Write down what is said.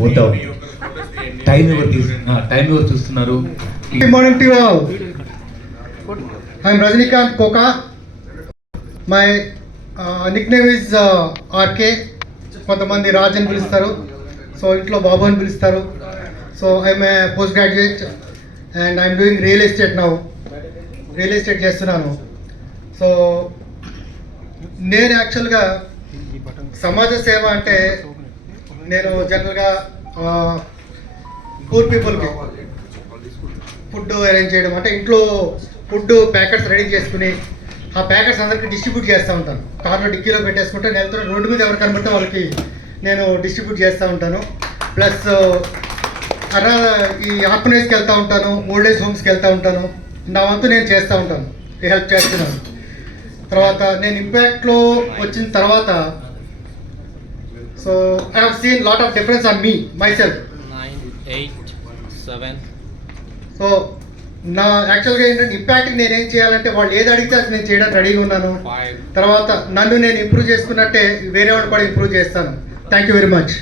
పోతావు టైం ఎవరు చూస్తున్నారు. Good morning to you all. I'm Rajnikant Koka. My nickname is RK. కొంతమంది రాజ్ అని పిలుస్తారు, సో ఇంట్లో బాబు అని పిలుస్తారు. So I'm a post graduate and I'm doing real estate now. Real estate చేస్తున్నాను. సో నేను యాక్చువల్గా సమాజ సేవ అంటే నేను జనరల్గా పూర్ పీపుల్కి ఫుడ్ అరేంజ్ చేయడం, అంటే ఇంట్లో ఫుడ్ ప్యాకెట్స్ రెడీ చేసుకుని ఆ ప్యాకెట్స్ అందరికీ డిస్ట్రిబ్యూట్ చేస్తూ ఉంటాను. కార్లో డిక్కీలో పెట్టేసుకుంటే నెలతో రోడ్డు మీద ఎవరు కనబడితే వాళ్ళకి నేను డిస్ట్రిబ్యూట్ చేస్తూ ఉంటాను. ప్లస్ అలా ఈ ఆర్ఫనైజ్కి వెళ్తూ ఉంటాను, ఓల్డ్ ఏజ్ హోమ్స్కి వెళ్తూ ఉంటాను. నా వంతు నేను చేస్తూ ఉంటాను, హెల్ప్ చేస్తున్నాను. తర్వాత నేను ఇంపాక్ట్లో వచ్చిన తర్వాత so I have seen lot of difference on me my self. 9, 8, 7. So నా యాక్చువల్గా ఏంటంటే ఇంపాక్ట్ నేనేం చేయాలంటే వాళ్ళు ఏది అడిగితే అది నేను చేయడానికి రెడీగా ఉన్నాను. 5. తర్వాత నన్ను నేను ఇంప్రూవ్ చేసుకున్నట్టే వేరే వాళ్ళు కూడా ఇంప్రూవ్ చేస్తాను. Thank you very much.